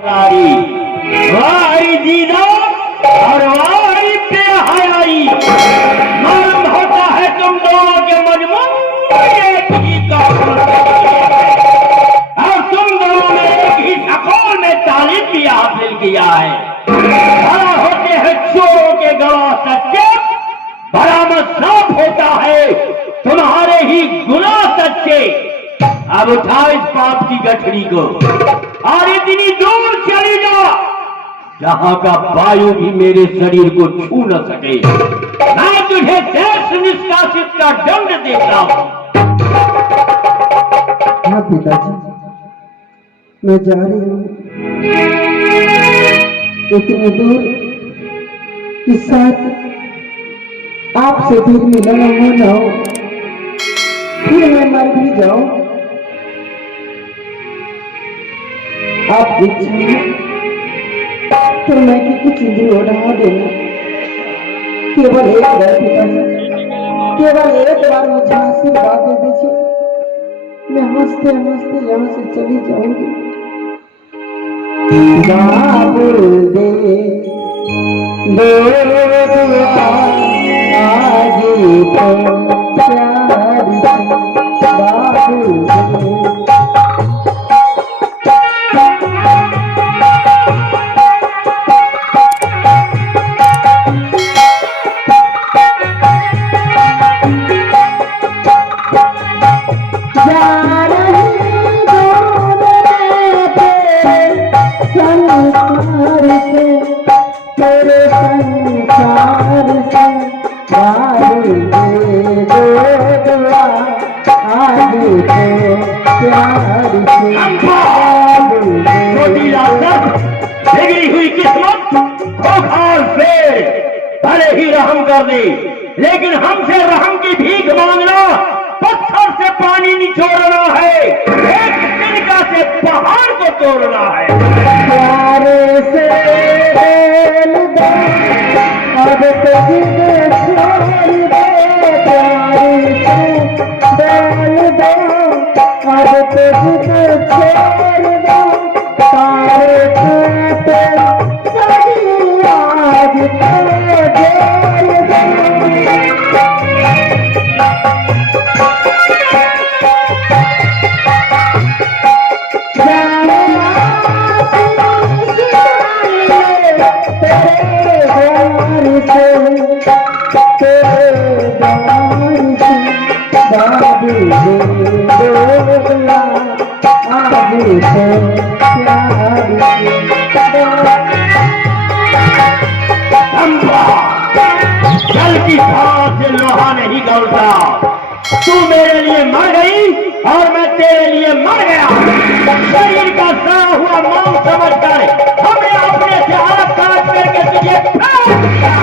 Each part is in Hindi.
वारी जीना और वारी बेहयाई मालूम होता है तुम दोनों के मजमून एक ही का और तुम दोनों ने एक ही शकोल में तालीम भी हासिल किया है। बड़ा होते हैं चोरों के गवाह सच्चे, बरामद साफ होता है तुम्हारे ही गुनाह सच्चे। अब उठाओ इस पाप की गठरी को और इतनी दूर चली जा जहां का वायु भी मेरे शरीर को छू न सके। मैं तुझे देश निष्कासित का दंड देता हूं। हाँ पिताजी, मैं जा रही हूँ इतनी दूर कि साथ आपसे फिर मिलना हो न हो, फिर मैं मर भी जाऊं। आप इच्छा तो मैं किसी चीज उड़ा देना, केवल एक बार पिताजी, केवल एक बार मुझे आशीर्वाद दे दीजिए। मैं हंसते हंसते यहाँ से चली जाऊंगी। बाबुल दे दो दुआ आज तो प्यार से बाबुल दे। बिगड़ी हुई किस्मत खोखार से भले ही रहम कर दे, लेकिन हमसे रहम की भीख मांगना पत्थर से पानी निचोड़ना है, एक तिनका से पहाड़ को तोड़ना है। प्यारे से खेल दो अब तो जिद छोड़ दो, प्यारे से खेल दो अब तो जिद छोड़ दो। तारे काटे सभी आज तो जोड़ दो। जल की धार से लोहा नहीं गलता। तू मेरे लिए मर गई और मैं तेरे लिए मर गया। शरीर का सड़ा हुआ मांस समझकर हमने अपने से अलग काट करके तुझे फेंक दिया।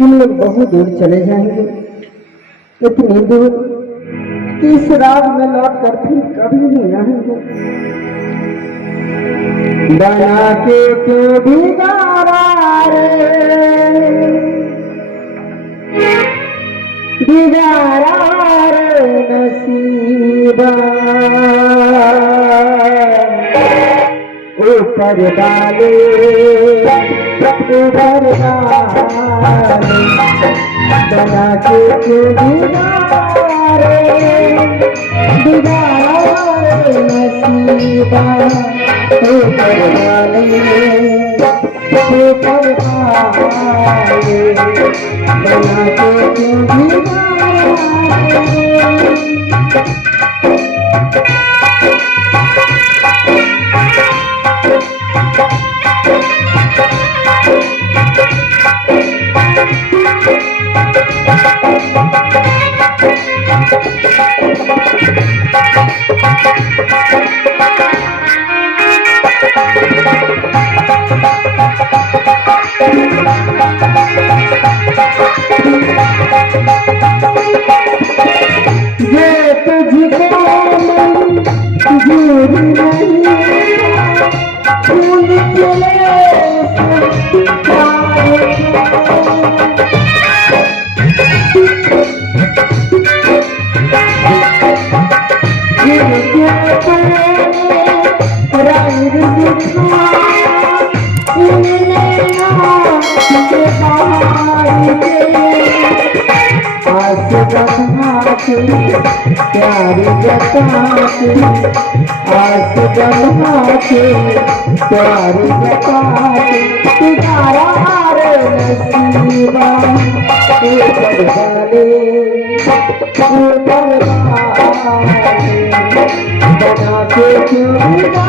हम लोग बहुत दूर चले जाएंगे, इतनी दूर कि इस रात में लौट कर फिर कभी नहीं आएंगे। बना के क्यों बिगाड़ा रे, बिगाड़ा रे नसीबा, ऊपर डाले ऊपर डाले, बना के क्यों बिगाड़े, बिगाड़ा रे नसीबा, ऊपर डाले ऊपर डाले, बना के क्यों बिगाड़े। Thank you. के बना के प्यार जता के आस बना के प्यार जता के तुम्हारा रे नसीबा ऊपर वाले बना के क्यों बना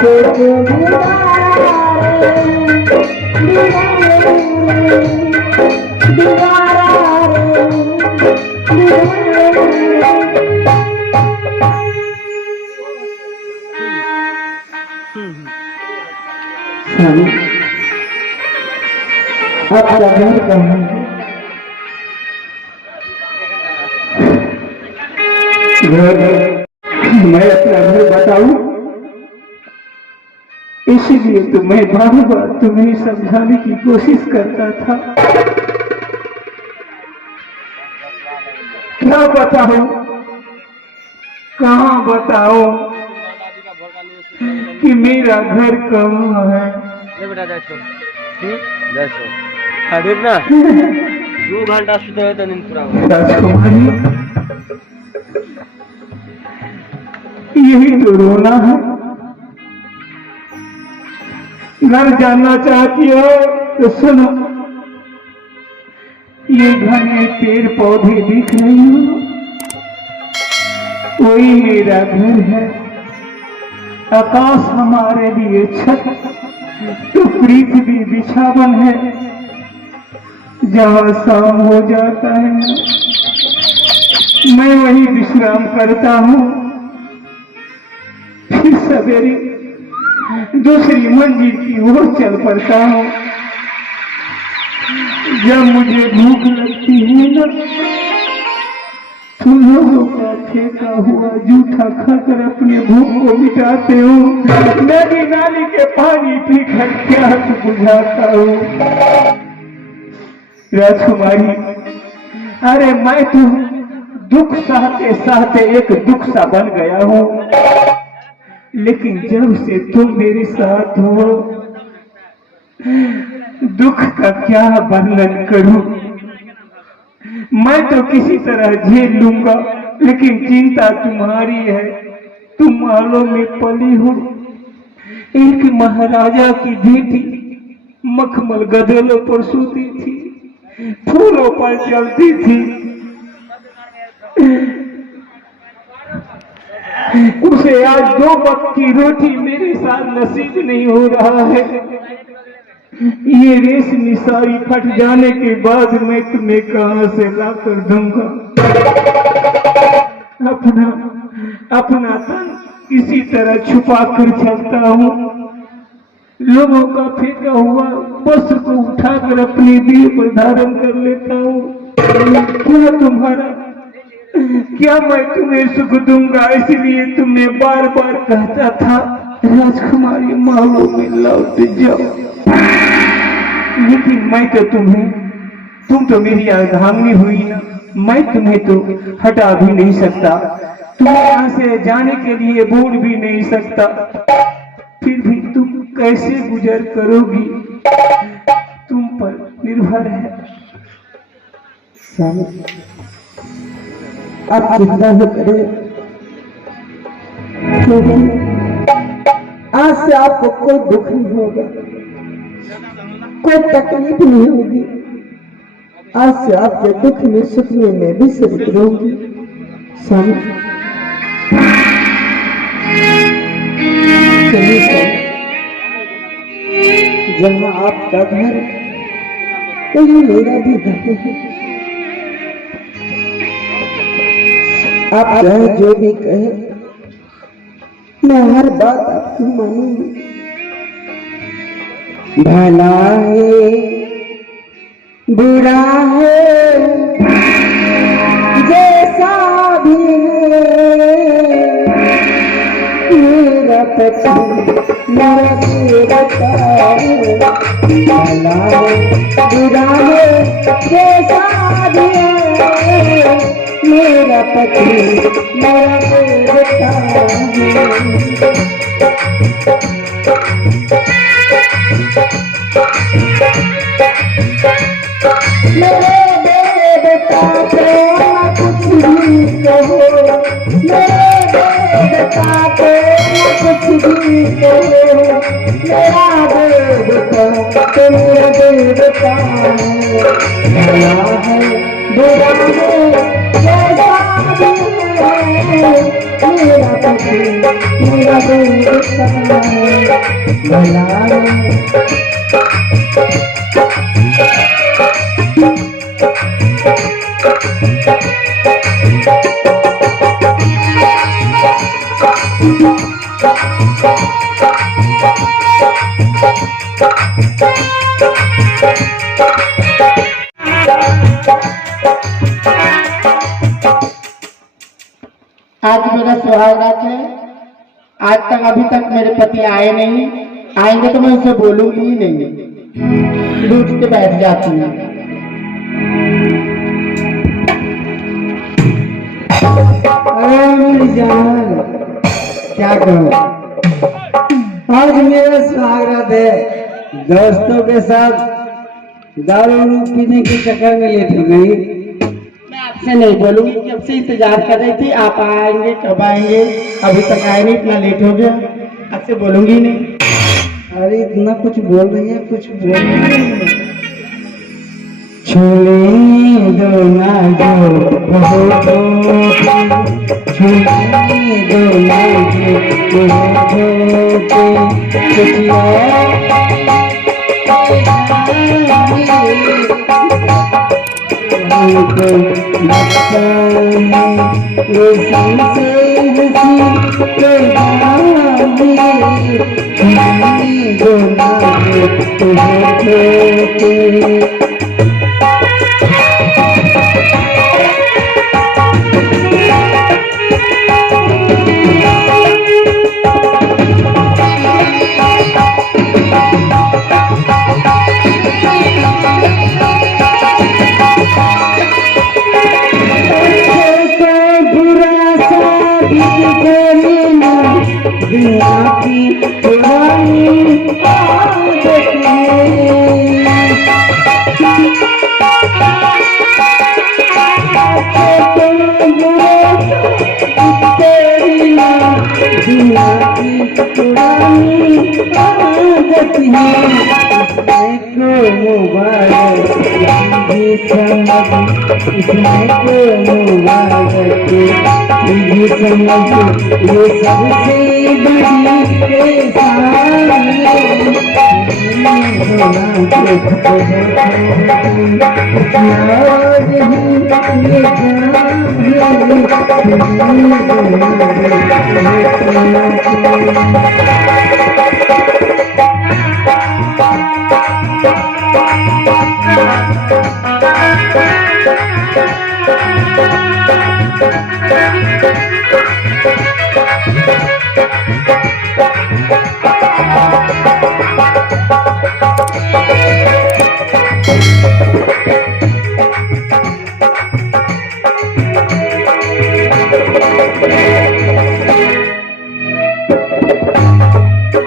के आपका घर कहाँ है? मैं अपना घर बताऊं, इसलिए तो मैं बार बार तुम्हें समझाने की कोशिश करता था। क्या बताऊं, कहाँ बताओ कि मेरा घर कहाँ है? ना 2 घंटा सुते हुए तो नींद पूरा हो। राजकुमारी, यही तो रोना है। घर जाना चाहती हो तो सुनो, ये घने पेड़ पौधे दिख रहे हो, वही मेरा घर है। आकाश हमारे लिए छत तो पृथ्वी बिछावन है। जहाँ शाम हो जाता है मैं वही विश्राम करता हूँ, फिर सवेरे दूसरी मंजिल की ओर चल पड़ता हूँ। जब मुझे भूख लगती है ना, तुम लोगों का फेंका हुआ जूठा खाकर अपने भूख को मिटाते हो। नदी नाली के पानी पीकर प्यास बुझाता हूँ। राजकुमारी, अरे मैं तो दुख सहते सहते एक दुख सा बन गया हूँ, लेकिन जब से तुम मेरे साथ हो, दुख का क्या वर्णन करूं। मैं तो किसी तरह झेल लूंगा, लेकिन चिंता तुम्हारी है। तुम महलों में पली हो, एक महाराजा की बेटी मखमल गदलों पर सोती थी, फूलों पर चलती थी। उसे आज 2 वक्त की रोटी मेरे साथ नसीब नहीं हो रहा है। ये रेशमी साड़ी फट जाने के बाद मैं तुम्हें कहां से लाकर दूंगा। अपना तन किसी तरह छुपा कर चलता हूँ। लोगों का फेंका हुआ वस्त्र को उठाकर अपने दिल पर धारण कर लेता हूँ। क्या तुम्हारा क्या मैं तुम्हें सुख दूंगा, इसलिए तुमने बार बार कहता था राजकुमारी महलों में लौट जाओ। लेकिन मैं तो तुम तो मेरी अर्धांगिनी हुई ना, मैं तुम्हें तो हटा भी नहीं सकता, तुम्हें यहाँ से जाने के लिए बोल भी नहीं सकता। फिर भी तुम कैसे गुजर करोगी, तुम पर निर्भर है। आप चिंता न करें, क्योंकि आज से आपको कोई दुख नहीं होगा, कोई तकलीफ नहीं होगी। आज से आपके दुख में सुख में मैं भी शरीक रहूंगी। चलिए, जहाँ आपका घर वही मेरा भी घर है। आप चाहे जो भी कहे, मैं हर बात आपकी मानूंगी। भला है बुरा है जैसा भी है, मेरा पति मेरा देवता है। भला है बुरा है जैसा भी है, मेरा पति मेरा देवता है। मेरे देवता को न कुछ भी कहो, मेरे देवता को न कुछ भी कहो, मेरा देवता तो मेरा देवता है। भला है बुरा है जैसा भी है, मेरा पति मेरा देवता है। भला आज मेरा सुहाग रात है। आज तक अभी तक मेरे पति आए नहीं, आएंगे तो मैं उसे बोलूंगी ही नहीं, लूट के बैठ जाती हूँ। अरे मेरी जान, क्या कहूँ, आज मेरा सुहाग रात है। दोस्तों के साथ दारू पीने के चक्कर में लेट हो गई। आपसे नहीं बोलूंगी, जब से इंतजार कर रही थी, आप आएंगे कब आएंगे, अभी तक आए नहीं, इतना लेट हो गया, आपसे बोलूंगी नहीं। अरे इतना कुछ बोल रही है, कुछ बोल रही है। छोड़े दो ना जो कहो तो, छोड़े दो ना जो कहो तो, कुछ हमको लगता है वो सबसे हंसी जो ना ये सबसे बड़ी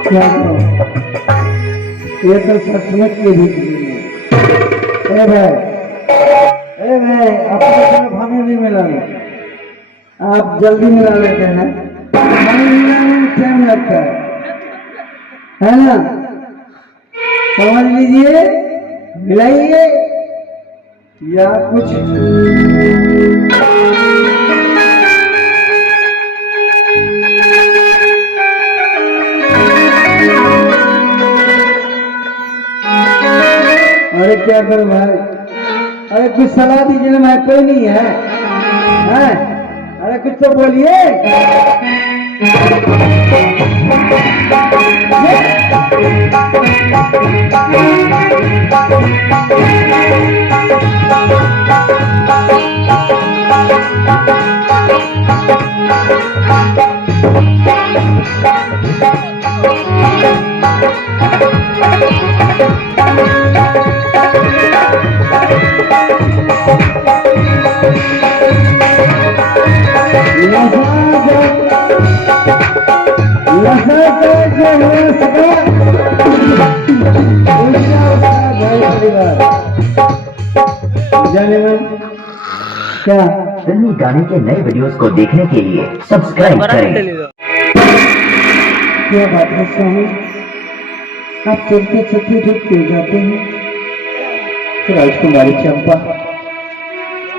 क्या करो? ये तो सचमुच की बिजली है। ए भाई, आपको तो हमें भी मिला नहीं। आप जल्दी मिला लेते हैं, हमें मिलाने में टाइम लगता है ना? समझ लीजिए, मिलाइए या कुछ अरे क्या करूं भाई? अरे कुछ सलाह दीजिए ना, मैं कोई नहीं है, हैं? अरे कुछ तो बोलिए। क्या फिल्मी गाने के नए वीडियोस को देखने के लिए सब्सक्राइब करें। क्या बात है स्वामी, आप चलते चलते ठीक क्यों जाते हैं? राजकुमारी चंपा,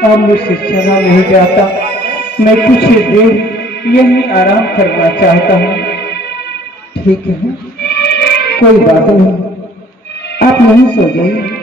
अब मुझसे चला नहीं जाता। मैं कुछ ही देर यही आराम करना चाहता हूँ। ठीक है, कोई बात नहीं, आप नहीं सो जाइए।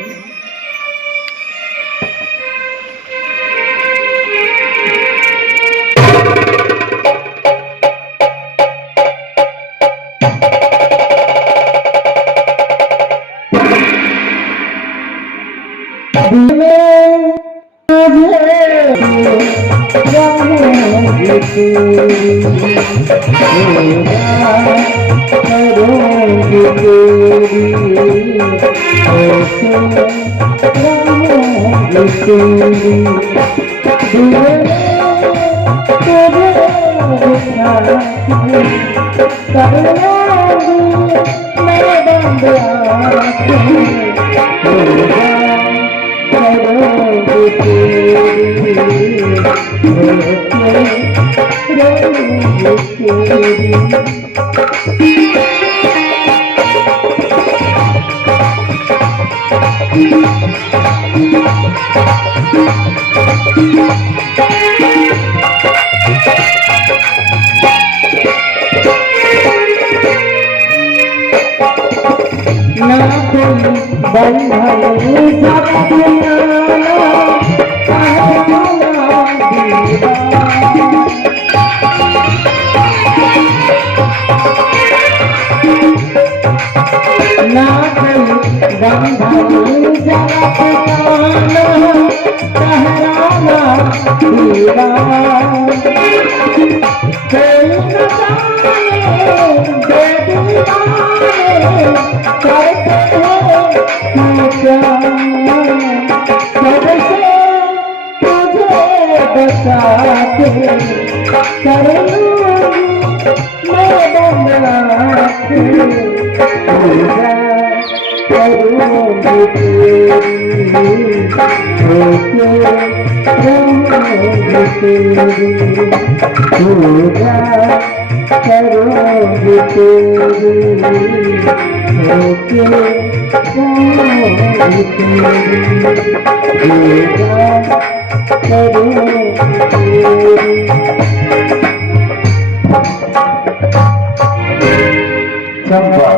चंपा,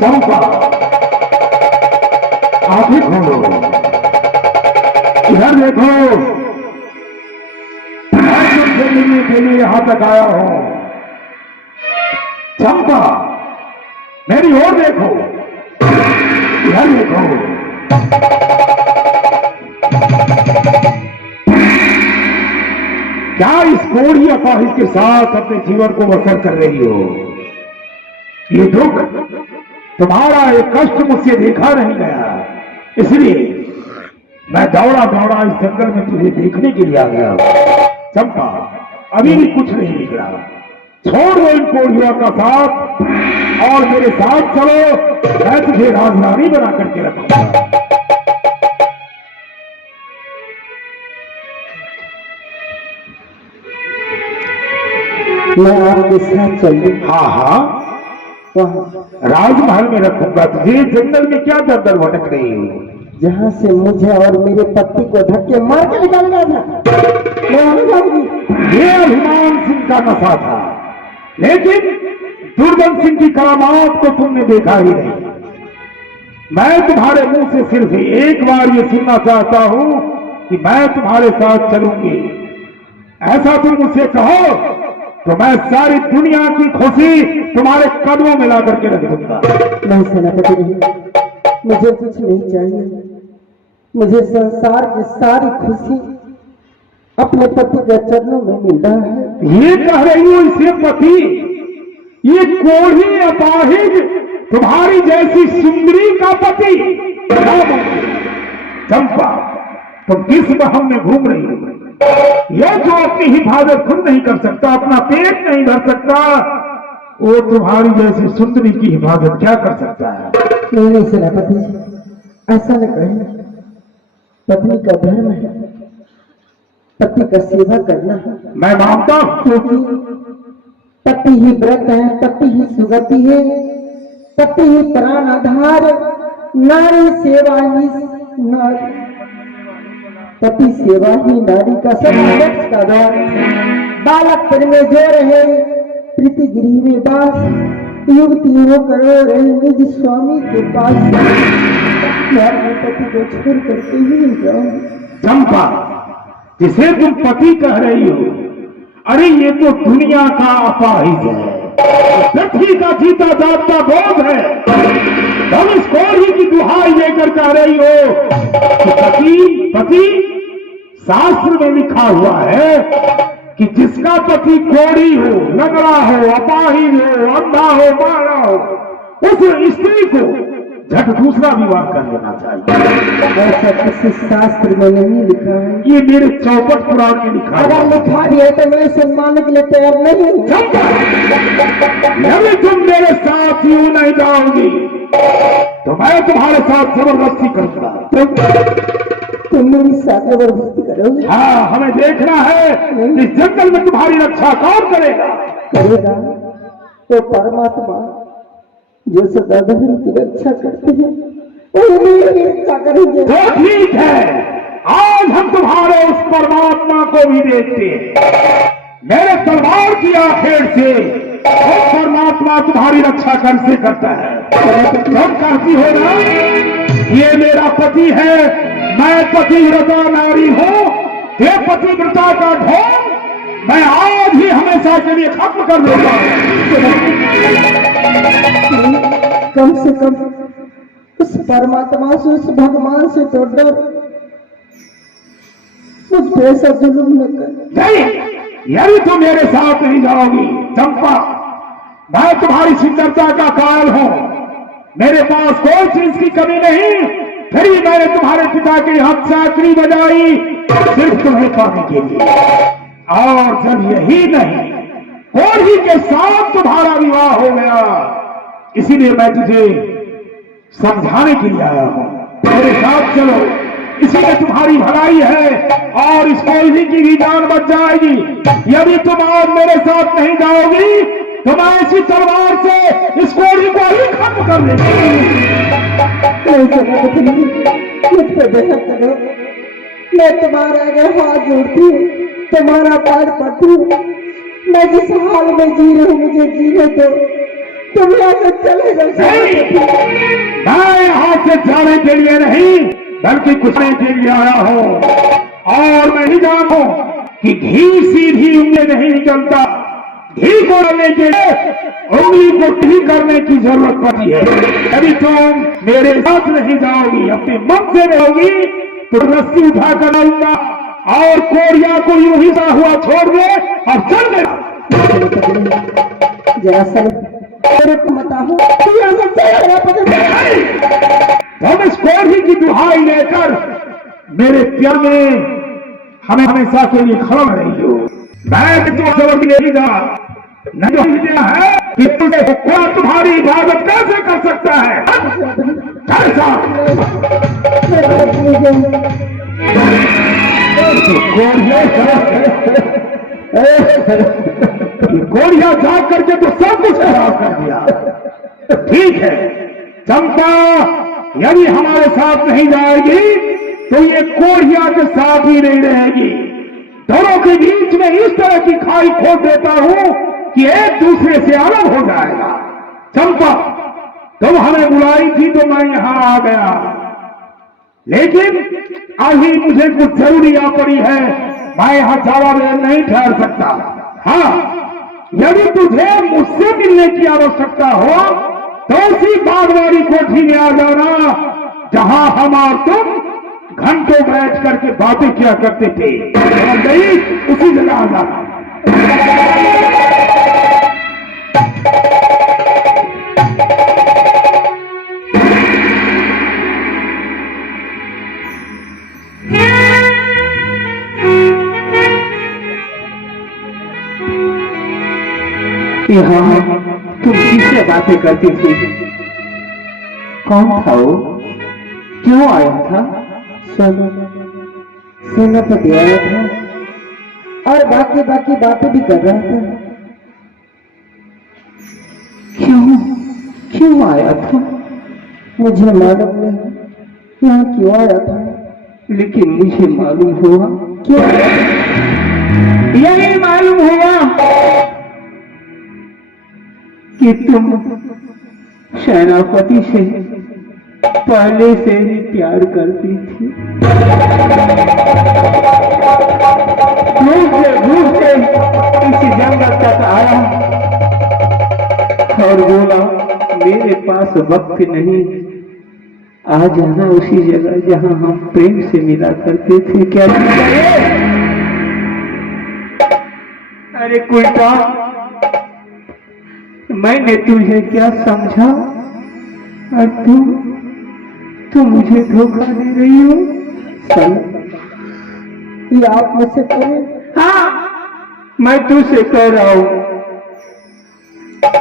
चंपा, आंखें खोलो, इधर देखो। मैं तुमसे मिलने के लिए यहां तक आया हूं। चंपा, मेरी ओर देखो, इधर देखो। क्या इस कोढ़ी अपाहिज के साथ अपने जीवन को बसर कर रही हो? ये दुख, तुम्हारा ये कष्ट मुझसे देखा नहीं गया, इसलिए मैं दौड़ा दौड़ा इस जंगल में तुझे देखने के लिए आ गया। चंपा, अभी भी कुछ नहीं बिगड़ा। छोड़ दो इन कोढ़ियों का साथ और मेरे साथ चलो, मैं तुझे राजरानी बना करके रखूंगा। मैं आपके साथ चलूं? हाँ हाँ, वहाँ राजमहल में रखूंगा तुझे। जंगल में क्या दर दर भटक रही हो? जहाँ से मुझे और मेरे पति को धक्के मार के निकालना था, मैं वहाँ जाऊंगी। ये अभिमान सिंह का नशा था, लेकिन दुर्बल सिंह की करामात को तुमने देखा ही नहीं। मैं तुम्हारे मुंह से सिर्फ एक बार ये सुनना चाहता हूं कि मैं तुम्हारे साथ चलूंगी। ऐसा तुम मुझसे कहो तो मैं सारी दुनिया की खुशी तुम्हारे कदमों में ला करके रख दूंगा। नहीं सेनापति नहीं, मुझे कुछ नहीं चाहिए। मुझे संसार की सारी खुशी अपने पति के चरणों में मिल रहा है। ये कह रही हो इसे पति? ये कोढ़ी अपाहिज तुम्हारी जैसी सुंदरी का पति? चंपा, तुम किस वहम में घूम रही हो? यह जो अपनी हिफाजत खुद नहीं कर सकता, अपना पेट नहीं भर सकता, वो तुम्हारी जैसी सुंदरी की हिफाजत क्या कर सकता है? नहीं सेनापति, ऐसा न कहें। पत्नी का धर्म है पति का सेवा करना है। मैं मानता हूं, क्योंकि पति ही व्रत है, पति ही सुगति है, पति ही प्राण आधार, नारी सेवा ही नारी, पति सेवा ही नारी का समावेश का द्वार। बालक में जो रहे प्रीति गृह में बास, युवती हो करो रहे निज स्वामी के पास। मैं अपने पति को छोड़ करके ही नहीं जाऊंगी। चंपा, जिसे तुम पति कह रही हो, अरे ये तो दुनिया का अपाहिज है, पृथ्वी का जीता जागता बोध है। तुम इस कोढ़ी की दुहाई लेकर कह रही हो कि पति पति? शास्त्र में लिखा हुआ है कि जिसका पति कोढ़ी हो, लंगड़ा हो, अपाहिज हो, अंधा हो, मारा हो, उस स्त्री को झट दूसरा विवाह कर लेना चाहिए। ऐसा किसी शास्त्र में नहीं लिखा है। ये मेरे चौपट पुराण में लिखा है। अगर लिखा भी है तो मैं इसे मानने के लिए तैयार नहीं हूँ। यदि तुम मेरे साथ यूं नहीं जाओगी तो मैं तुम्हारे साथ जबरदस्ती करूंगा। तुम मेरी साथ जबरदस्ती करोगे? हाँ, हमें देखना है इस जंगल में तुम्हारी रक्षा कौन करेगा? करेगा वो परमात्मा जो सदा धर्म की रक्षा करते हैं, वो मेरी रक्षा करेंगे। तो ठीक है, आज हम तुम्हारे उस परमात्मा को भी देखते हैं। मेरे तलवार की आखेट से वो परमात्मा तुम्हारी रक्षा कैसे करता है? तुम कहती हो ना, ये मेरा पति है, मैं पतिव्रता नारी हूं, ये पतिव्रता का ढोंग मैं आज ही हमेशा के लिए खत्म कर दूंगा। कम से कम उस परमात्मा से, उस भगवान से तो डर। मुझ पे ऐसा जुल्म न कर। नहीं, यदि तुम मेरे साथ नहीं जाओगी चंपा, मैं तुम्हारी सुंदरता का कायल हूं, मेरे पास कोई चीज की कमी नहीं, फिर भी मैंने तुम्हारे पिता के हाथ चाकरी बजाई सिर्फ तुम्हें पाने के लिए। और जब यही नहीं, कोढ़ी के साथ तुम्हारा विवाह हो गया, इसीलिए मैं तुझे समझाने के लिए आया हूं। मेरे साथ चलो, इसी में तुम्हारी भलाई है और इस कोढ़ी की भी जान बच जाएगी। यदि तुम आज मेरे साथ नहीं जाओगी तो मैं इसी तलवार से इस कोढ़ी को ही खत्म कर देंगे। मुझ पे दया करो, मैं तुम्हारा अगर हाथ जोड़ती हूँ, तुम्हारा पैर पड़ती हूँ, मैं जिस हाल में जी रही हूँ मुझे जीने दो, तुम यहाँ से चले जाओ। मैं यहाँ से जाने के लिए नहीं बल्कि कुछ के लिए आया हूँ, और मैं ही जानू कि घी सीधी उंगली नहीं निकलता, घी को डालने के लिए उंगली को ठीक करने की जरूरत पड़ती है। यदि तुम मेरे साथ नहीं जाओगी, अपने मन से रहोगी तो रस्सी उठा कर आऊंगा और कोरिया को यूं ही सा हुआ छोड़ दे और चल दे। जरा सर मेरे को बताओ तू यहाँ से चल रहा तुम इस कोरी की दुहाई लेकर मेरे प्यार में हमें हमेशा के लिए खड़ा रही हो। मैं तो जबरदस्ती नहीं जा नहीं तो दिया है कि तुझे कौन तुम्हारी इबादत कैसे कर सकता है। कैसा गोलियां जाग करके तो सब कुछ खराब कर दिया। ठीक है चंपा, यदि हमारे साथ नहीं जाएगी तो ये कोरिया के साथ ही नहीं रहेगी। दोनों के बीच में इस तरह की खाई खोद देता हूं कि एक दूसरे से अलग हो जाएगा। चंपा, तुम हमें बुलाई थी तो मैं यहां आ गया, लेकिन अभी मुझे कुछ जरूरी आ पड़ी है। मैं यहां ज्यादा देर नहीं ठहर सकता। हाँ, यदि तुझे मुझसे मिलने की आवश्यकता हो तो उसी बागवानी कोठी में आ जाना जहां हम और तुम घंटों बैठ करके बातें किया करते थे। समझ गई? उसी जगह आ जाना। यहाँ तुम किससे बातें करती थी? कौन था वो? क्यों आया था? सेनापति आया था और बाकी बातें भी कर रहा था। क्यों आया था? मुझे मालूम नहीं यहाँ क्यों आया था, लेकिन मुझे मालूम हुआ। क्यों? यही मालूम हुआ कि तुम सेनापति से पहले से ही प्यार करती थी। घूमते इस जंगल तक आया और बोला मेरे पास वक्त नहीं, आ जाना उसी जगह जहां हम प्रेम से मिला करते थे। क्या अरे कुलटा, मैंने तुझे क्या समझा और तू मुझे धोखा दे रही हो। ये आप मुझसे करें? हाँ, मैं तुझसे कह रहा हूं,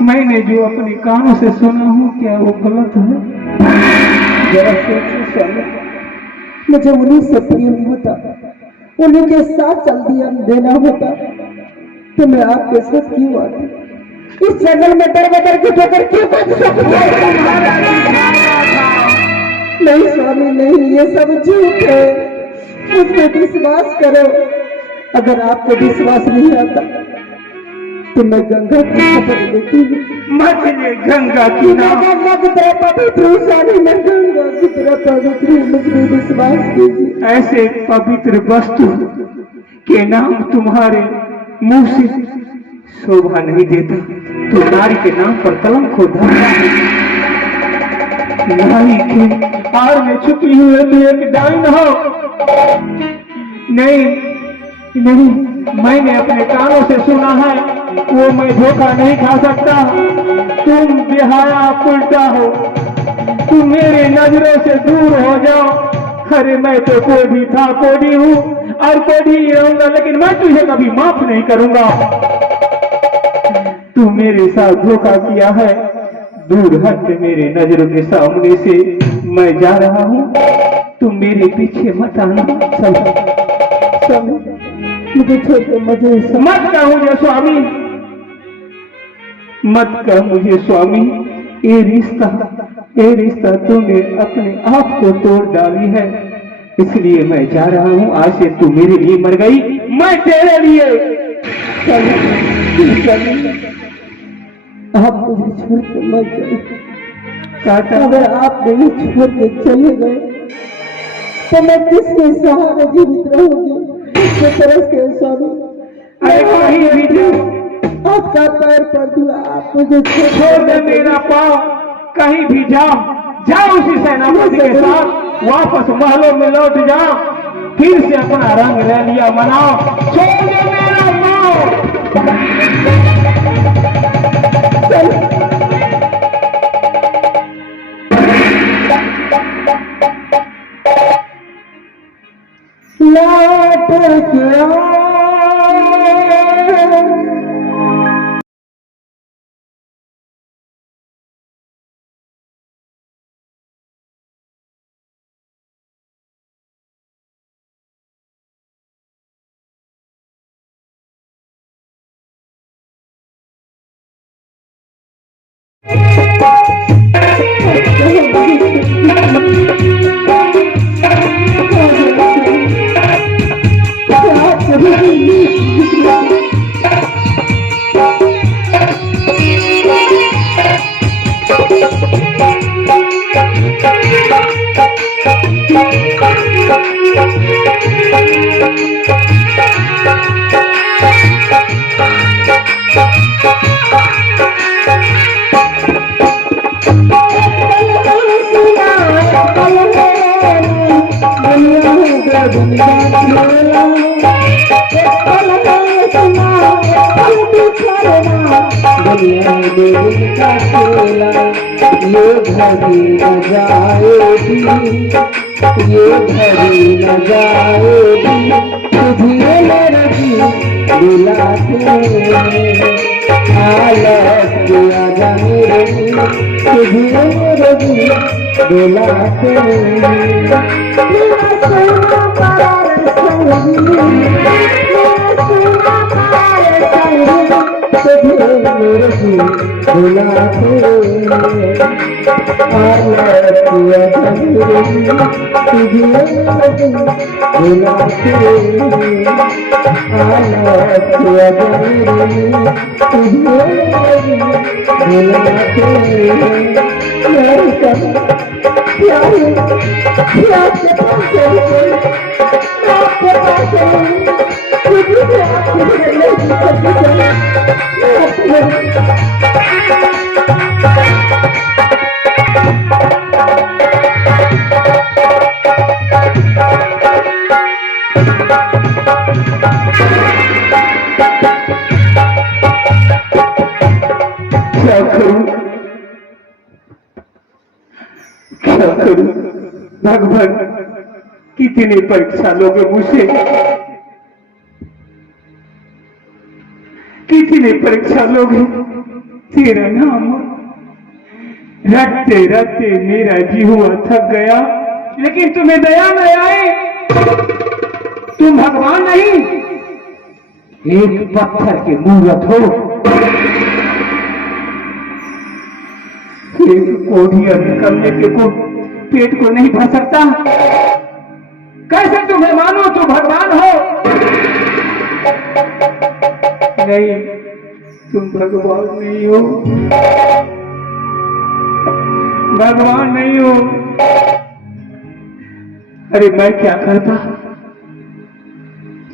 मैंने जो अपने कानों से सुना हूं क्या वो गलत है? जरा सोचो स्वामी, मुझे उन्हीं से प्रेम होता, उन्हीं के साथ चल दिया देना होता तो मैं आपके साथ क्यों आती? इस जंगल में डर बदर के ठोकर क्यों कर सकता? नहीं स्वामी नहीं, ये सब झूठ है, मुझ पर विश्वास करो। अगर आपको विश्वास नहीं आता तो मैं गंगा की खबर देती हूँ। मत ले गंगा की नाम, गंगा की तरह पवित्र स्वामी, मैं गंगा की तरह पवित्र, मुझ पर विश्वास कीजिए। ऐसे पवित्र वस्तु के नाम तुम्हारे मुंह से शोभा नहीं देता। तो नारी के नाम पर कलंक खोदा, नारी के आड़ में छुपी हुई तो एक डाइन हो। नहीं, मैंने अपने कानों से सुना है, वो मैं धोखा नहीं खा सकता। तुम बेहाया उल्टा हो, तुम मेरे नजरों से दूर हो जाओ। अरे मैं तो कोई था, कोई हूँ और कोई ही रहूंगा, लेकिन मैं तुझे कभी माफ नहीं करूंगा। तू मेरे साथ धोखा किया है, दूर हट मेरे नजरों के सामने से। मैं जा रहा हूँ, तुम मेरे पीछे मत आना। स्वामी मुझे छोड़, मुझे मत कह मुझे स्वामी, मत कह मुझे स्वामी। ये रिश्ता तूने अपने आप को तोड़ डाली है, इसलिए मैं जा रहा हूँ। आज से तू मेरे लिए मर गई, मैं तेरे लिए। आप मुझे छोड़ के मत जाइए। अगर आप मुझे छोड़ के चले गए तो मैं किसके सहारे जीवित रहूंगी? किसके तरह से स्वामी? अरे कहीं भी जाओ, आपका पैर पड़ दिया, आप मुझे छोड़ दे मेरा पाँव। कहीं भी जाओ, जाओ उसी सेनापति के साथ वापस महलों में लौट जाओ। फिर से अपना रंग ले लिया मनाओ, छोड़ दे मेरा पाँव। लौट के आओ, दुनिया दिल का खेला, ये घड़ी न जाएगी, ये घड़ी न जाएगी, तुझे मेरा जी बुलाते हालत किया जा मेरे, तुझे मेरे जी बुलाते भगवान कितनी परीक्षा लोगे मुझसे, कितनी परीक्षा लोगे। तेरा नाम रटते रटते मेरा जी हुआ थक गया, लेकिन तुम्हें दया न आए। तुम भगवान नहीं, एक पत्थर के मूर्त हो, एक कोढ़िया निकलने के को पेट को नहीं भर सकता। कैसे तुम्हें मानो तो भगवान हो? नहीं, तुम भगवान नहीं हो, भगवान नहीं हो। अरे मैं क्या करता,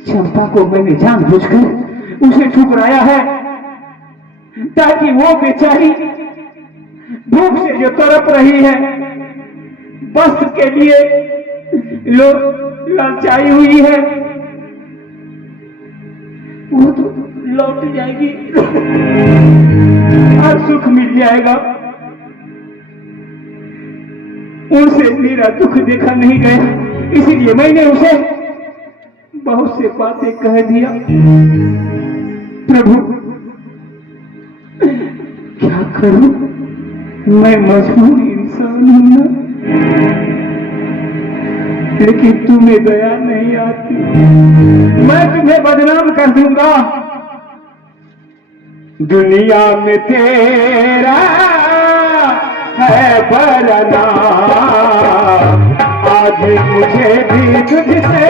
चंपा को मैंने जानबूझकर उसे ठुकराया है, ताकि वो बेचारी भूख से जो तड़प रही है, वस्त्र के लिए ललचाई हुई है, वो तो लौट जाएगी और सुख मिल जाएगा। उनसे मेरा दुख देखा नहीं गया, इसीलिए मैंने उसे बहुत से बातें कह दिया। प्रभु क्या करूं, मैं मजबूर इंसान हूं ना, लेकिन तुम्हें दया नहीं आती। मैं तुम्हें बदनाम कर दूंगा, दुनिया में तेरा है बड़ा नाम, आज मुझे भी तुझसे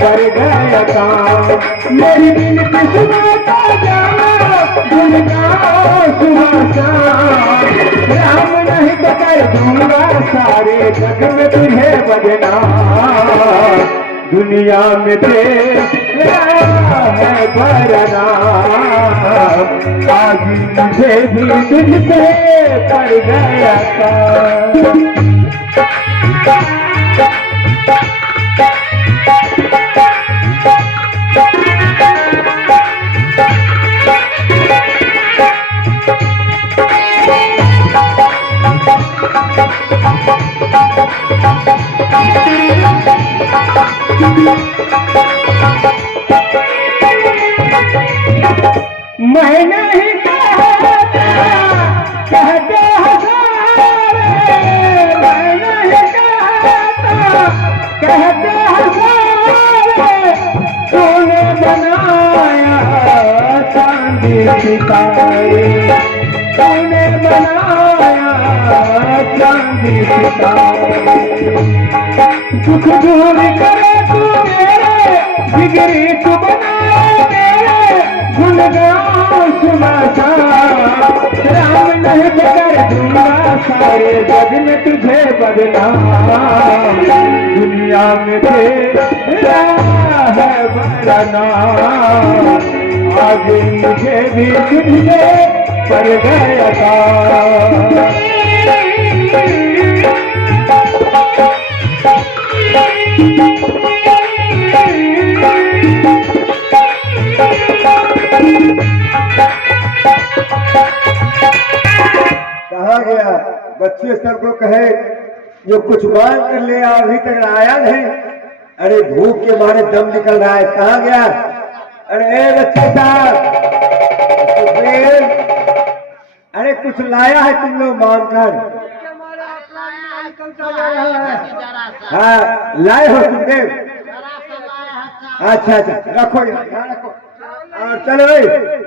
कर गया काम। मेरी विनती सुनता जाओ, दुनिया सुबह शाम, राम नहीं तो कर दूंगा सारे जग में तुझे बदनाम। दुनिया में तेरा है बड़ा नाम, आज मुझे भी तुझसे कर गया काम। मैं नहीं कहता, कहते हजारे, मैं नहीं कहता, कहते हजारे, तूने बनाया चांदी सितारे, तूने बनाया चांदी सितारे। दुख दूर करे तू मेरे, जिगरी तू बनाए मेरे, भूल गया सुनाता, राम नहीं कर दूंगा सारे जग में तुझे बदला, दुनिया में तेरा है बड़ा नाम, आगे मुझे भी तुझसे पड़ गया था। कहा गया बच्चे सबको कहे जो कुछ मांग कर ले अभी तक आया नहीं, अरे भूख के मारे दम निकल रहा है, कहा गया? अरे बच्चे साहब, अरे कुछ लाया है तुम लोग मांग कर? हाँ लाए हो सुखदेव? अच्छा अच्छा रखो यहाँ रखो, और चलो भाई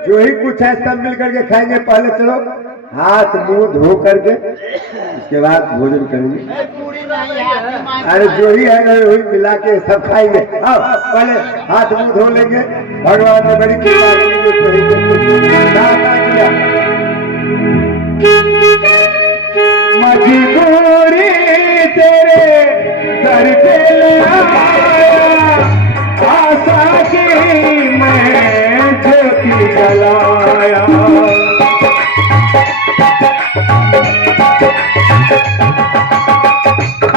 जो ही कुछ है सब मिल करके खाएंगे। पहले चलो हाथ मुंह धो करके उसके बाद भोजन करेंगे। अरे जो ही है वही मिला के सब खाएंगे। हाँ पहले हाथ मुंह धो लेंगे, भगवान ने बड़ी कृपा मजबूरी तेरे दर पे लाया, आशा की मैं ज्योति जलाया,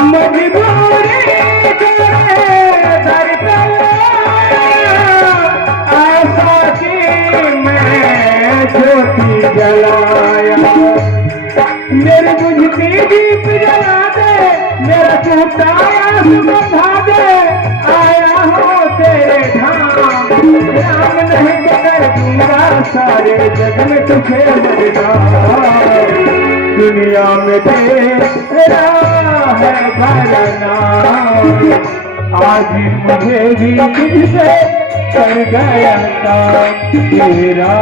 मजबूरी तेरे दर पे लाया, आशा की मैं ज्योति जलाया, मेरे बुझती दीप जला दे, मेरा टूटा सुधा दे, आया हो तेरे धाम, राम नहीं तो कर दूंगा सारे जग में तुझे बदला, दुनिया में तेरा है बड़ा नाम, आज मुझे भी तुझसे कर गया था तेरा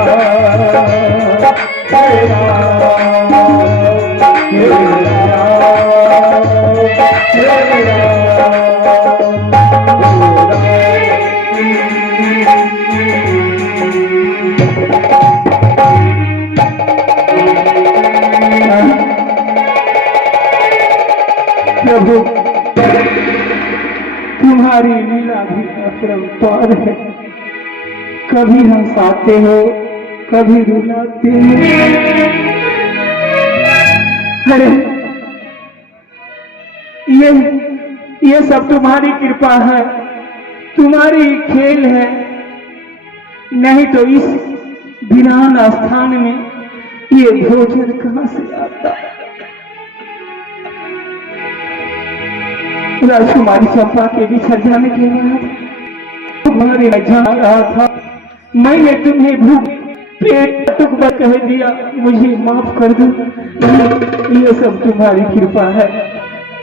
प्रभु तुम्हारी लीला भी अपरंपार है, कभी हंसाते हो कभी रुलाते हो। अरे ये सब तुम्हारी कृपा है, तुम्हारी खेल है, नहीं तो इस वीरान स्थान में ये भोजन कहां से आता। राजकुमारी चंपा के बिछड़ जाने के बाद तुम्हारे में जा रहा था, मैंने तुम्हें भूख पेट टुकड़ा कह दिया, मुझे माफ कर दो। ये सब तुम्हारी कृपा है,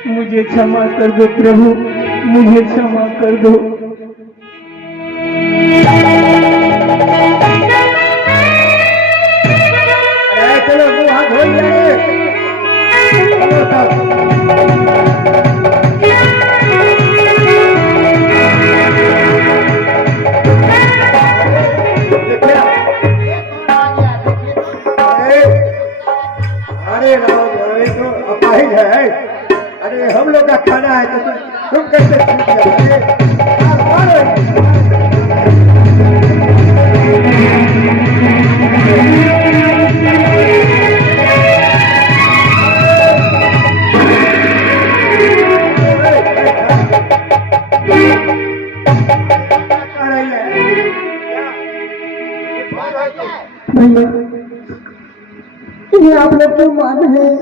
मुझे क्षमा कर दो प्रभु, मुझे क्षमा कर दो। चलो वो हाथ धो जाए। अरे राम तो अपाहिज है, अरे हम लोग का खाना है तो तुम कैसे छूट जाओगे? ये आप लोग क्यों मार रहे हैं?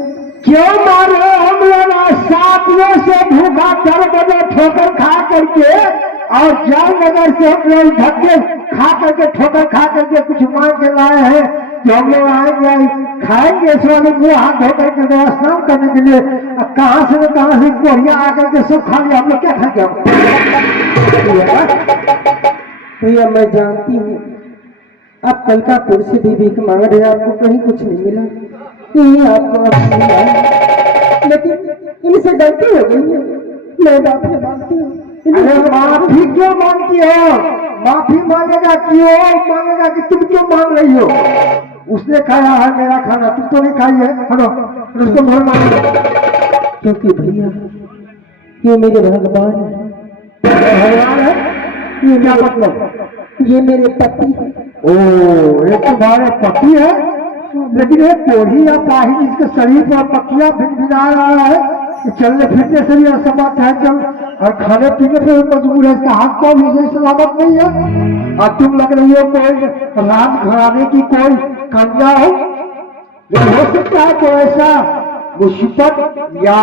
क्यों मार रहे हो? हम लोग 7 से भूखा 10 बजे ठोकर खा करके और 4 बजे से हम लोग धक्के खा करके ठोकर खा करके कुछ मांग के लाए हैं कि हम लोग आएंगे खाएंगे इस वाले मुंह हाथ धो करके तो स्नान करने के लिए। कहाँ से कोरिया आकर के सब खा लिया, हम लोग क्या खाएंगे? भैया मैं जानती हूँ आप कलकापुर से भी भीख मांग रहे, आपको कहीं कुछ नहीं मिला, यही आपको आप मिला है। लेकिन इनसे गलती हो गई है, मैं माफी मांगती हूँ। अरे माफी क्यों मांगती हो? माफी मांगेगा क्यों? मांगेगा कि तुम क्यों मांग रही हो? उसने खाया है मेरा खाना, तुम तो नहीं खाई है। हलो उसको घर मांगो। क्योंकि भैया ये मेरे भगवान है। भगवान है ये क्या मतलब? ये मेरे पति है। ओ ये तुम्हारे पति है, लेकिन ये कोढ़ी या पाही जिसके शरीर पर पकिया भिनभिना रहा है, चलने फिरने से भी असमर्थ है, चल और खाने पीने से भी मजबूर है, इसका हाथ पाँव भी सलामत नहीं है। और तुम लग रही हो कोई राज घराने की कोई कन्या हो। हो सकता है कोई ऐसा मुसीबत या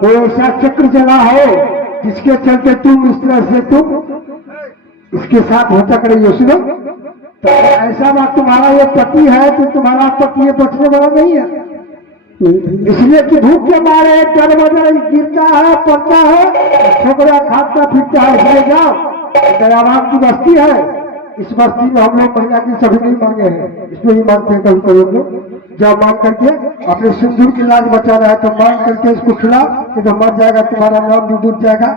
कोई ऐसा चक्र चला हो जिसके चलते तुम इस तरह से तुम इसके साथ भटक रही हो। सुनो तो ऐसा बात, तुम्हारा ये पति है तो तुम्हारा पति ये बचने वाला नहीं है, इसलिए कि भूख के मारे डर बदल गिरता है, पड़ता है, छोकरा खाता फिरता है। इसलिए जाओ, दयावान की बस्ती है, इस बस्ती में हम लोग महिला की सभी नहीं मांगे हैं, इसमें ही मांगते हैं कभी कभी लोग। जब मांग करके अपने सिंदूर की लाज बचाना है तो मांग करके इसको खिला, नहीं तो मर जाएगा, तुम्हारा नाम भी डूब जाएगा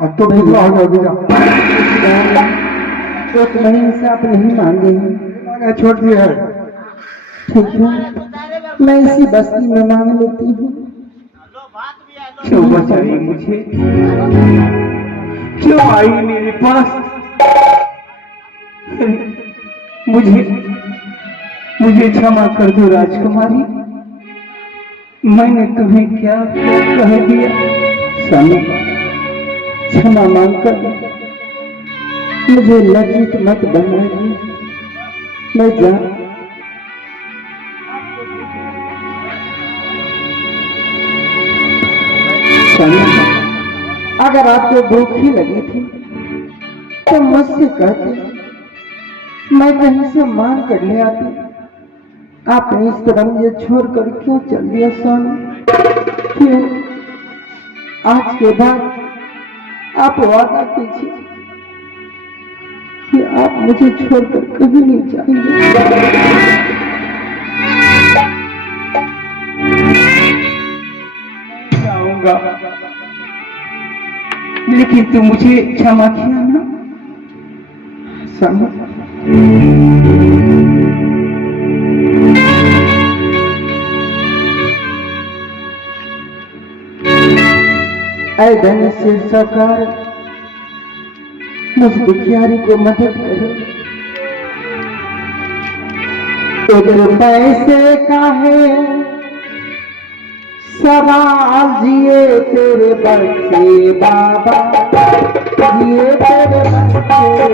और तुम विधवा हो जाओगे। एक महीने से आप नहीं मांगे हैं, छोड़ दिए है। ठीक है मैं इसी बस्ती में मांग लेती हूँ। क्यों बचाई मुझे, क्यों आई मेरे पास? मुझे क्षमा कर दो राजकुमारी, मैंने तुम्हें क्या कह दिया? स्वामी क्षमा मांगकर मुझे लज्जित मत बनाइए, मैं जा अगर आपको भूख ही लगी थी तो मुझसे कहते, मैं कहीं से मांग कर ले आती। आपने इस तरह मुझे छोड़कर क्यों चल दिया स्वामी? क्यों? आज के बाद आप वादा कीजिए कि आप मुझे छोड़कर कभी नहीं जाएंगे। जाऊंगा, लेकिन तू मुझे क्षमा किया ना स्वामी? ऐ धन से सरकार मुझ भिखारी को मदद करो। एक पैसे का है सवाल, जिए तेरे बच्चे बाबा, जिए तेरे बच्चे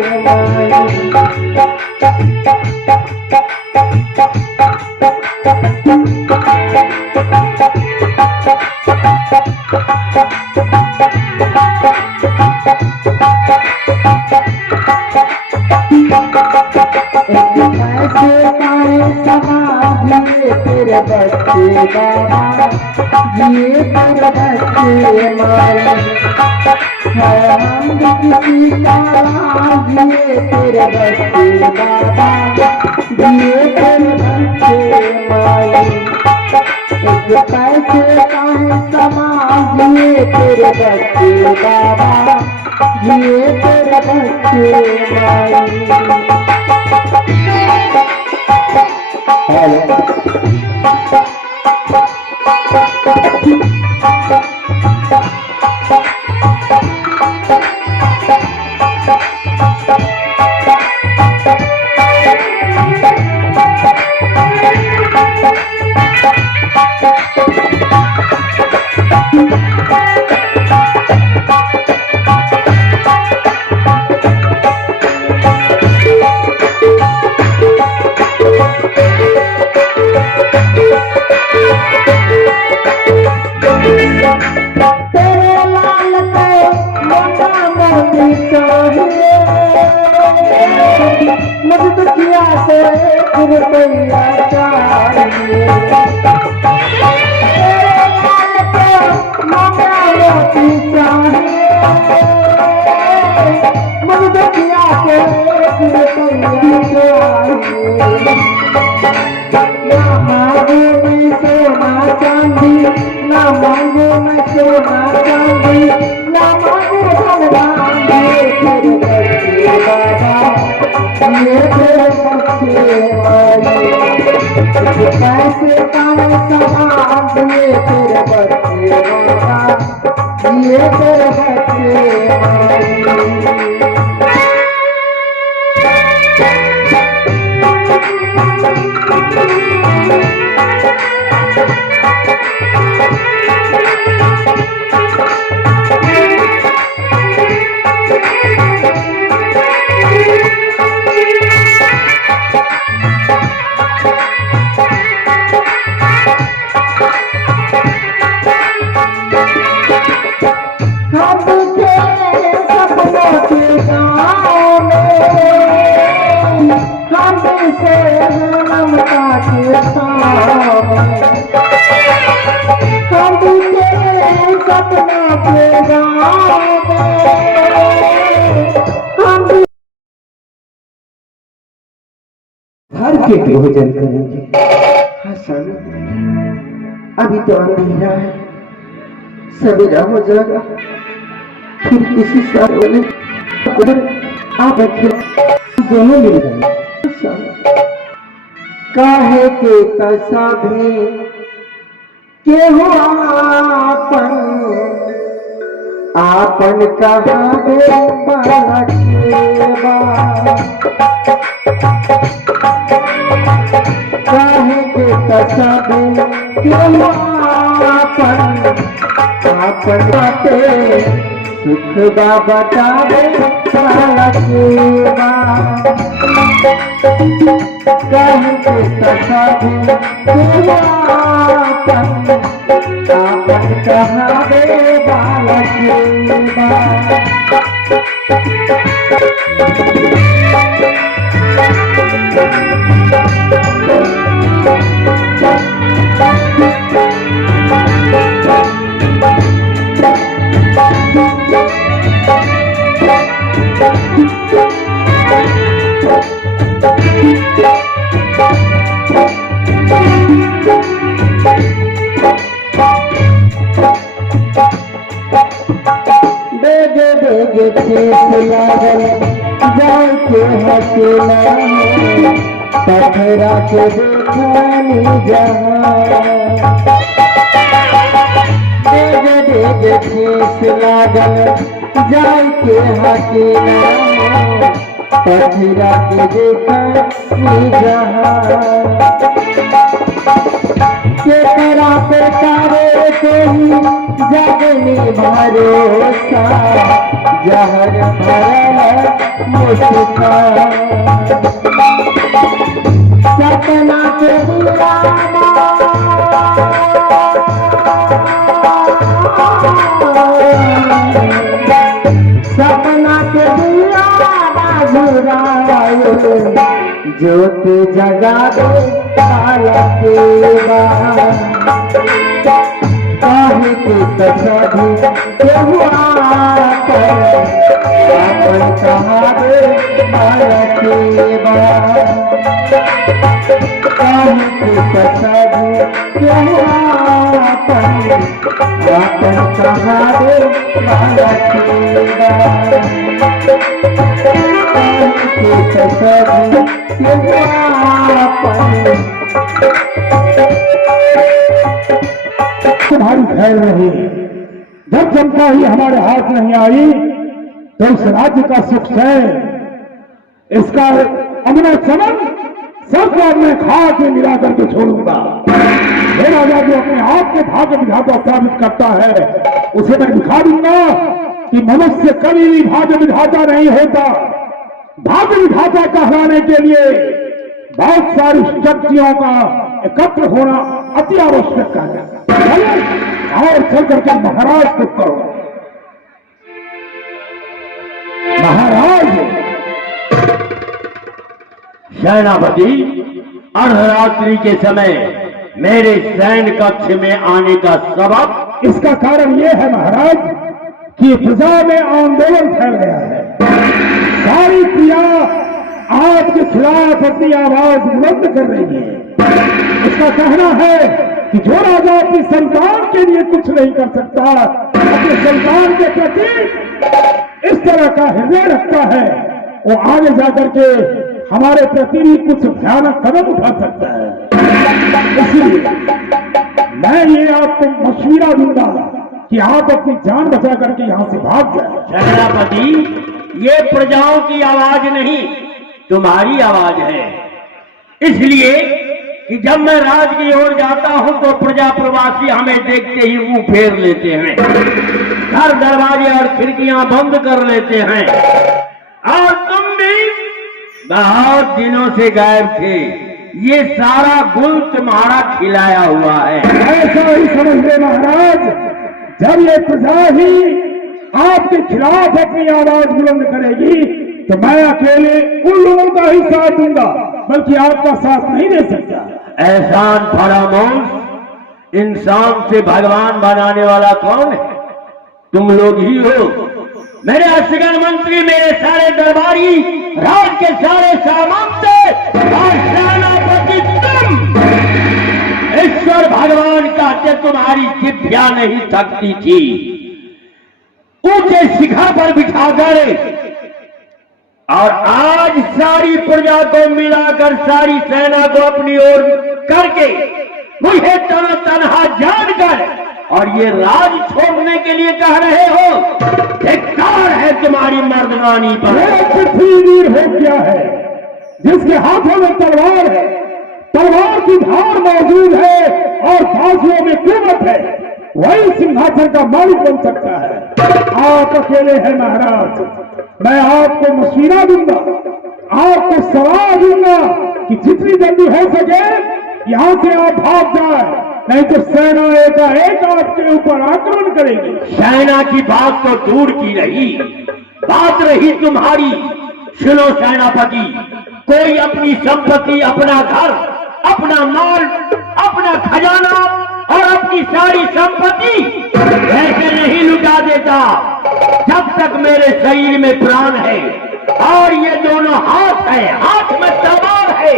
तेरे बच्चे बाबा, जिए तेरे बच्चे माए, हम किसी का जिए तेरे बच्चे बाबा, जिए तेरे बच्चे माए। एक पैसे का है समाज, जिए तेरे बच्चे बाबा, जिए तेरे बच्चे माए। रुपया चाहिए मांगा मोती चाहिए मुर्गिया के रुपया चाहिए ना मांगो मैं सोना चांदी ना मांगो मैं सोना चांदी ना मांगो भगवान ये तेरे बच्चे बाबा ये तेरे बच्चे माई पैसे का सामान ये तेरे बच्चे बाबा ये तेरे बच्चे माई घर के भोजन करेंगे। हसन अभी तो अंधेरा है, सवेरा हो जाएगा, फिर किसी सारे आप दोनों मिल गए। काहे के कसा भी के हो आपन कहावे काहे के कसा भी के हो आपन बाते सुख बाबा बतावे काहे के कसा भी के हो आपन कहावे बालक बेगे बेगे खेत लागल जाए के हसीना पथरा के देखनी जहाँ बेगे बेगे खेत लागल जाए के हसीना पथरा के देखनी जहाँ केकरा पे तारे के ही जगनी भरोसा जहर भरल मुस्कान सपना के दीवाना सपना के दीवाना झुरायो ज्योत जगा दे काहे के कसाधी के हुआ आपन कहावे बालक काहे के कसाधी के हुआ आपन कहावे बालक काहे के कसाधी के हुआ तुम्हारी खैर रही। जब जनता ही हमारे हाथ नहीं आई तो इस राज्य का सुख है, इसका अमन चमन सब मैं खा के मिला करके छोड़ूंगा। मेरा राजा जो अपने आप के भाग्य विधाता साबित करता है उसे मैं दिखा दूंगा कि मनुष्य कभी भी भाग्य विधाता नहीं होता। भाग्य विधाता कहलाने के लिए बहुत सारी शक्तियों का एकत्र होना अति आवश्यक है। और चल करके महाराज को करो। महाराज सेनापति अर्धरात्रि के समय मेरे सैन्य कक्ष में आने का सबब? इसका कारण यह है महाराज कि प्रजा में आंदोलन फैल गया है। सारी प्रजा आपके खिलाफ अपनी आवाज बुलंद कर रही है। उसका कहना है कि जो राजा अपनी संतान के लिए कुछ नहीं कर सकता, अपने संतान के प्रति इस तरह का हृदय रखता है, वो आगे जाकर के हमारे प्रति भी कुछ भयानक कदम उठा सकता है। इसलिए मैं ये आपको मशवरा दूंगा कि आप अपनी जान बचा करके यहां से भाग जाए। सेनापति, ये प्रजाओं की आवाज नहीं, तुम्हारी आवाज है। इसलिए कि जब मैं राज की ओर जाता हूं तो प्रजा प्रवासी हमें देखते ही मुंह फेर लेते हैं, घर दरवाजे और खिड़कियां बंद कर लेते हैं। और तुम भी बहुत दिनों से गायब थे, ये सारा गुल तुम्हारा खिलाया हुआ है। ऐसा ही समझ ले महाराज, जब ये प्रजा ही आपके खिलाफ अपनी आवाज बुलंद करेगी तो मैं अकेले उन लोगों का ही साथ दूंगा, बल्कि आपका साथ नहीं दे सकता। एहसान फरामोश, इंसान से भगवान बनाने वाला कौन है? तुम लोग ही हो। मेरे असगर मंत्री, मेरे सारे दरबारी, राज के सारे सामंत और सेनापति तुम। ईश्वर भगवान कहते तुम्हारी जिभ्या नहीं थकती थी। ऊंचे शिखर पर बिठाकर और आज सारी प्रजा को मिलाकर, सारी सेना को अपनी ओर करके मुझे तनहा जानकर और ये राज छोड़ने के लिए कह रहे हो, धिक्कार है तुम्हारी मर्दानी पर। पृथ्वीवीर हो गया है जिसके हाथों में तलवार है, तलवार की धार मौजूद है और बाजुओं में कुवत है, वही सिंहासन का मालिक बन सकता है। आप अकेले हैं महाराज। मैं आपको मशवरा दूंगा, आपको सलाह दूंगा कि जितनी जल्दी हो सके यहां से आप भाग जाए, नहीं तो सेना एक आपके ऊपर आक्रमण करेगी। सेना की बात तो दूर की रही, बात रही तुम्हारी। सुनो सेनापति, कोई अपनी संपत्ति, अपना घर, अपना माल, अपना खजाना और अपनी सारी संपत्ति ऐसे नहीं लुटा देता जब तक मेरे शरीर में प्राण है और ये दोनों हाथ है, हाथ में तलवार है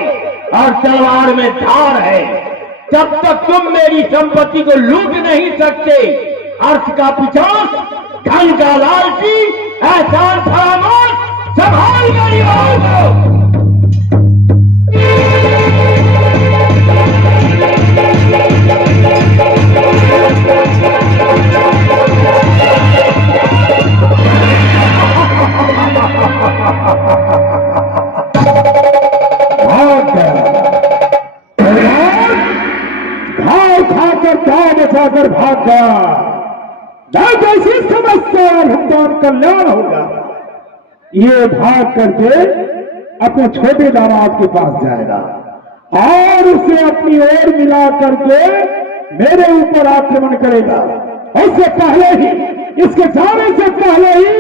और तलवार में धार है। जब तक तुम मेरी संपत्ति को लूट नहीं सकते। अर्थ का पिचास, धन का लालची, एहसान फरामोश, संभाल मेरी बात को। बचाकर भाग गया, ऐसी समस्या भुगतान कल्याण होगा। ये भाग करके अपने छोटे दामाद के पास जाएगा और उसे अपनी ओर मिला करके मेरे ऊपर आक्रमण करेगा। उससे पहले ही, इसके जाने से पहले ही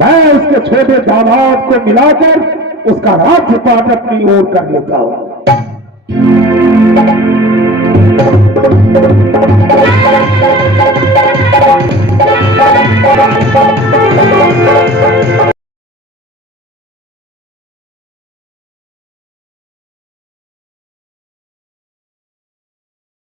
मैं उसके छोटे दामाद को मिलाकर उसका राज्यपाट अपनी ओर कर लेता हूं।